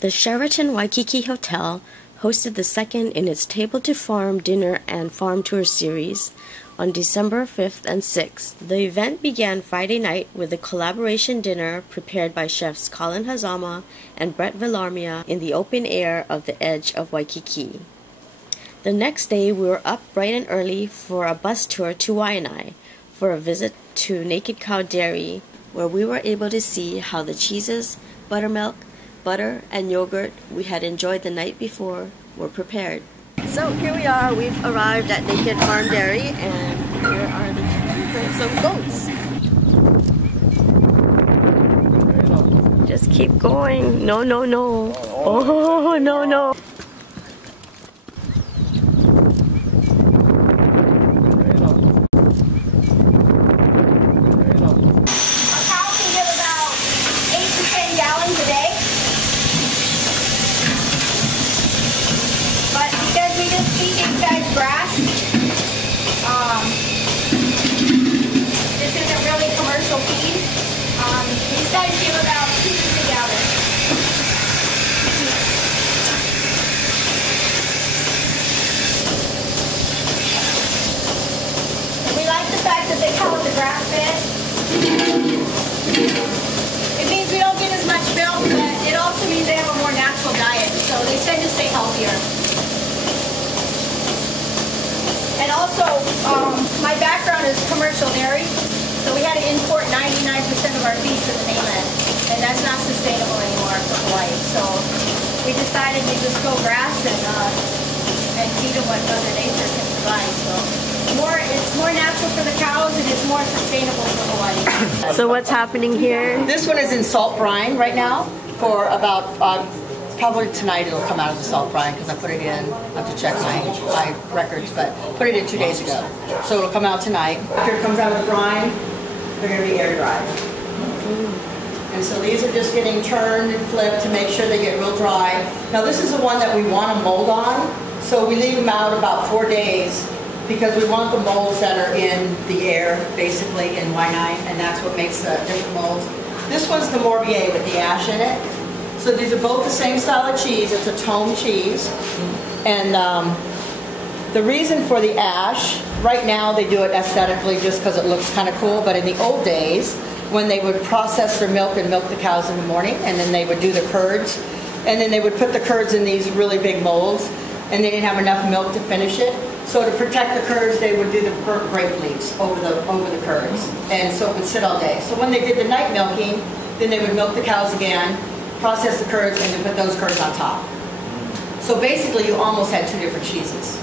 The Sheraton Waikiki Hotel hosted the second in its Table to Farm dinner and farm tour series on December 5th and 6th. The event began Friday night with a collaboration dinner prepared by chefs Colin Hazama and Brett Villarmia in the open air of the edge of Waikiki. The next day we were up bright and early for a bus tour to Waianae for a visit to Naked Cow Dairy, where we were able to see how the cheeses, buttermilk, butter, and yogurt we had enjoyed the night before were prepared. So here we are, we've arrived at Naked Farm Dairy, and here are the chickens and some goats. Just keep going. No, no, no. Oh, no, no. It means we don't get as much milk, but it also means they have a more natural diet, so they tend to stay healthier. And also, my background is commercial dairy, so we had to import 99% of our feed to the mainland, and that's not sustainable anymore for Hawaii. So we decided we just go grass and feed them what Mother Nature can provide. So it's more natural for the cows, and it's more sustainable for Hawaii. So what's happening here? This one is in salt brine right now for about, probably tonight it'll come out of the salt brine because I put it in, I have to check my records, but put it in 2 days ago. So it'll come out tonight. After it comes out of the brine, they're going to be air dried. And so these are just getting turned and flipped to make sure they get real dry. Now this is the one that we want to mold on, so we leave them out about 4 days because we want the molds that are in the air, basically in Waianae, and that's what makes the different molds. This one's the Morbier with the ash in it. So these are both the same style of cheese. It's a tome cheese. And the reason for the ash, right now they do it aesthetically just because it looks kind of cool, but in the old days, when they would process their milk and milk the cows in the morning, and then they would do the curds, and then they would put the curds in these really big molds, and they didn't have enough milk to finish it. So to protect the curds, they would do the burnt grape leaves over the curds, and so it would sit all day. So when they did the night milking, then they would milk the cows again, process the curds, and then put those curds on top. So basically, you almost had two different cheeses,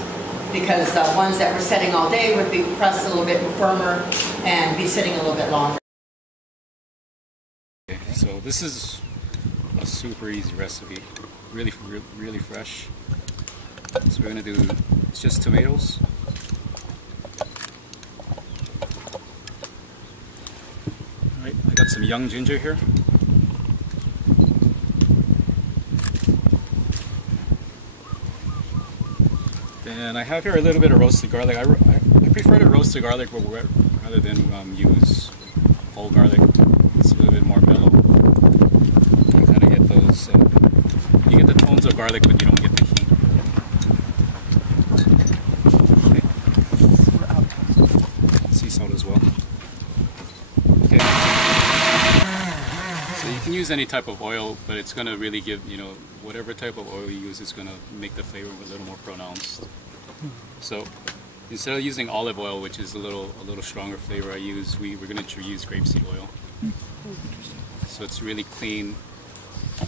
because the ones that were setting all day would be pressed a little bit firmer and be sitting a little bit longer. Okay, so this is a super easy recipe, really fresh. So we're gonna do, it's just tomatoes. Alright, I got some young ginger here. Then I have here a little bit of roasted garlic. I prefer to roast the garlic rather than use whole garlic. It's a little bit more mellow. You kind of get those, you get the tones of garlic, but you don't get the heat. Salt as well. Okay. So you can use any type of oil, but it's going to really give, whatever type of oil you use is going to make the flavor a little more pronounced. So instead of using olive oil, which is a little stronger flavor, we're going to use grapeseed oil. So it's really clean,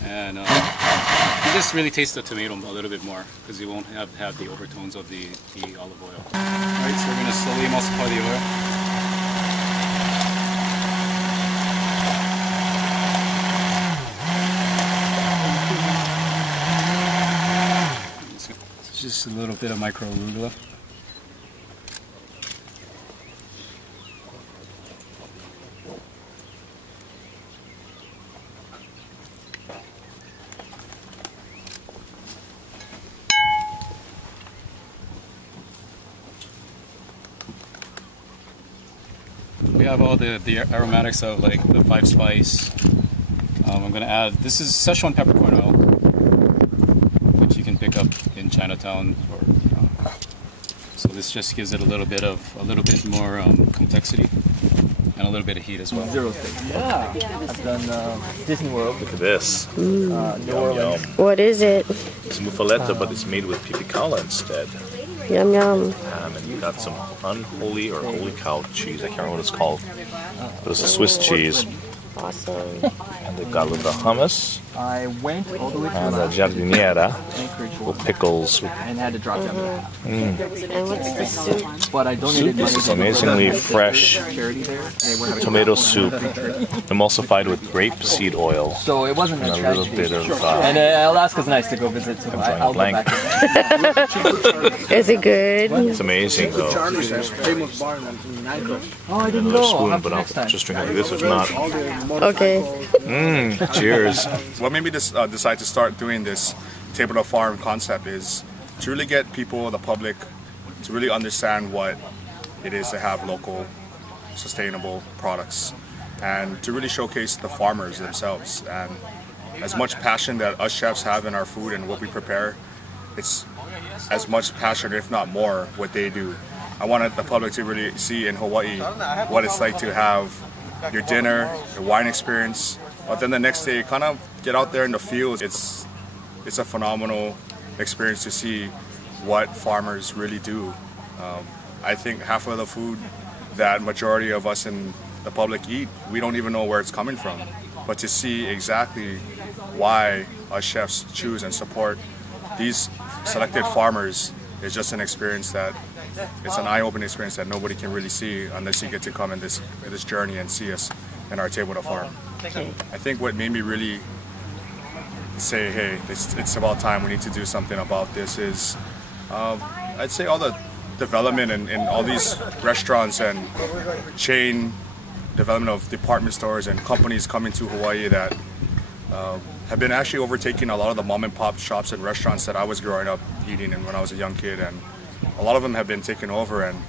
and you just really taste the tomato a little bit more because you won't have the overtones of the olive oil. Alright, so we're going to slowly emulsify the oil. Just a little bit of micro arugula. We have all the aromatics of like the 5 spice. I'm going to add, this is Szechuan peppercorn oil. pick up in Chinatown. So this just gives it a little bit more complexity and a little bit of heat as well. Zero steak. Yeah. I've done Disney World. Look at this. New Orleans. What is it? It's muffaletta, but it's made with pipicala instead. Yum yum. And you got some unholy or holy cow cheese. I can't remember what it's called. But it's a Swiss cheese. Awesome. And they've got a little bit of hummus. I went all the way to And a giardiniera Anchorage with pickles. and had to drop down. And what's the soup? But I donated Soup money is to amazingly fresh charity there. They were having tomato soup, emulsified with grape seed oil. So it wasn't And a a little tragedy. bit of And Alaska's nice to go visit, so drawing a I'll go blank. back. Is it good? It's amazing though. Oh, I didn't Another go. I'll spoon, have to but I'll next time. just drink like this if not. Okay. Cheers. What made me decide to start doing this table to farm concept is to really get people, the public, to really understand what it is to have local, sustainable products, and to really showcase the farmers themselves. And as much passion that us chefs have in our food and what we prepare, it's as much passion, if not more, what they do. I wanted the public to really see in Hawaii what it's like to have your dinner, your wine experience, but then the next day kind of get out there in the fields. It's a phenomenal experience to see what farmers really do. I think half of the food that majority of us in the public eat, we don't even know where it's coming from. But to see exactly why us chefs choose and support these selected farmers is just an experience that it's an eye-opening experience that nobody can really see unless you get to come in this journey and see us in our table to farm. I think what made me really say, hey, it's about time, we need to do something about this is, I'd say all the development in all these restaurants and chain development of department stores and companies coming to Hawaii that have been actually overtaking a lot of the mom and pop shops and restaurants that I was growing up eating in when I was a young kid, and a lot of them have been taken over. And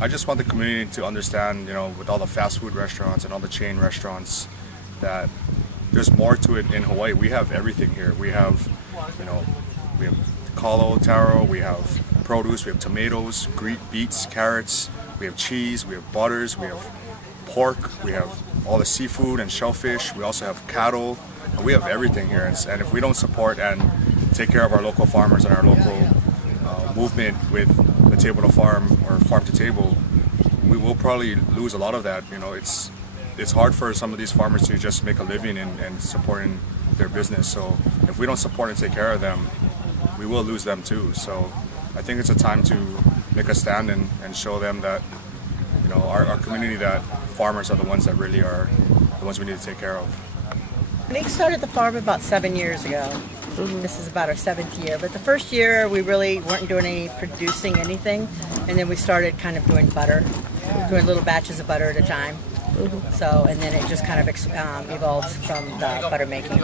I just want the community to understand, you know, with all the fast food restaurants and all the chain restaurants, that there's more to it in Hawaii. We have everything here. We have, you know, we have kalo, taro, we have produce, we have tomatoes, beets, carrots, we have cheese, we have butters, we have pork, we have all the seafood and shellfish, we also have cattle, and we have everything here. And if we don't support and take care of our local farmers and our local movement with the table to farm or farm to table, we will probably lose a lot of that. You know, it's hard for some of these farmers to just make a living and supporting their business. So if we don't support and take care of them, we will lose them too. So I think it's a time to make a stand and show them that, you know, our community, that farmers are the ones that really are the ones we need to take care of. We started the farm about 7 years ago. This is about our 7th year. But the first year we really weren't doing any producing anything, and then we started kind of doing butter, doing little batches of butter at a time. So, and then it just kind of evolved from the butter making.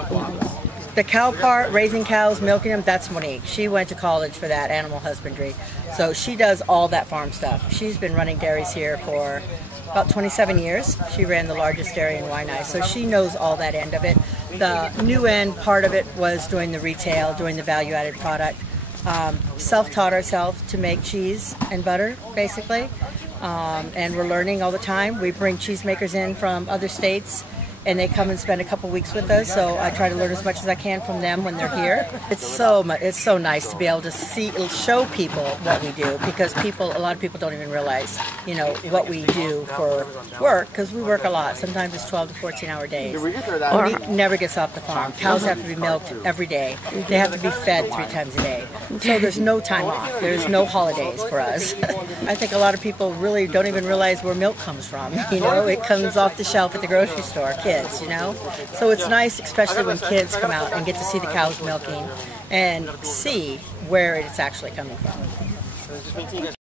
The cow part, raising cows, milking them, that's Monique. She went to college for that, animal husbandry. So she does all that farm stuff. She's been running dairies here for about 27 years. She ran the largest dairy in Waianae, so she knows all that end of it. The new end part of it was doing the retail, doing the value-added product. Self-taught ourselves to make cheese and butter, basically. And we're learning all the time. We bring cheesemakers in from other states, and they come and spend a couple weeks with us, so I try to learn as much as I can from them when they're here. It's so nice to be able to show people what we do, because a lot of people don't even realize, you know, what we do for work, because we work a lot. Sometimes it's 12 to 14-hour days. Monique never gets off the farm. Cows have to be milked every day. They have to be fed 3 times a day. So there's no time off. There's no holidays for us. I think a lot of people really don't even realize where milk comes from. You know, it comes off the shelf at the grocery store. Kids, you know? So it's nice, especially when kids come out and get to see the cows milking and see where it's actually coming from.